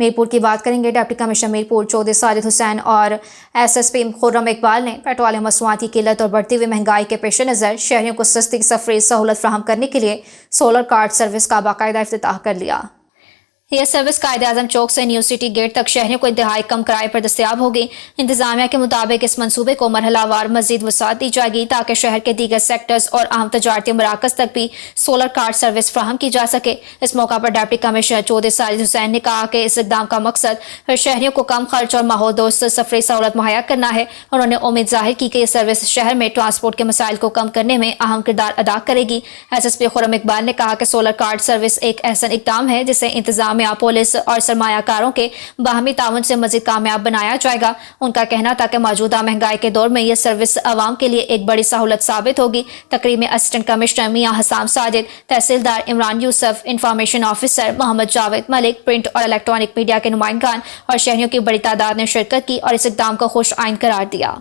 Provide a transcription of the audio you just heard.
میرپور کی بات کریں گے۔ ڈپٹی کمشنر میرپور چودھری ساجد حسین اور SSP خرم اقبال نے پیٹرولیم مصنوعات کی قلت اور بڑھتی ہوئی مہنگائی کے پیش نظر شہریوں کو سستی سفری سہولت فراہم کرنے کے لیے سولر کارڈ سروس کا باقاعدہ افتتاح کر لیا۔ یہ سروس قائد اعظم چوک سے نیو سٹی گیٹ تک شہریوں کو انتہائی کم کرائے پر دستیاب ہوگی۔ انتظامیہ کے مطابق اس منصوبے کو مرحلہ وار مزید وسعت دی جائے گی تاکہ شہر کے دیگر سیکٹرز اور اہم تجارتی مراکز تک بھی سولر کارڈ سروس فراہم کی جا سکے۔ اس موقع پر ڈپٹی کمشنر چودھری ساجد حسین نے کہا کہ اس اقدام کا مقصد شہریوں کو کم خرچ اور ماحول دوست سفری سہولت مہیا کرنا ہے۔ انہوں نے امید ظاہر کی کہ یہ سروس شہر میں ٹرانسپورٹ کے مسائل کو کم کرنے میں اہم کردار ادا کرے گی۔ SSP خرم اقبال نے کہا کہ سولر کارڈ سروس ایک احسن اقدام ہے جسے انتظامیہ، پولیس اور سرمایہ کاروں کے باہمی تعاون سے مزید کامیاب بنایا جائے گا۔ ان کا کہنا تھا کہ موجودہ مہنگائی کے دور میں یہ سروس عوام کے لیے ایک بڑی سہولت ثابت ہوگی۔ تقریب میں اسسٹنٹ کمشنر میاں حسام ساجد، تحصیلدار عمران یوسف، انفارمیشن آفیسر محمد جاوید ملک، پرنٹ اور الیکٹرانک میڈیا کے نمائندگان اور شہریوں کی بڑی تعداد نے شرکت کی اور اس اقدام کو خوش آئند قرار دیا۔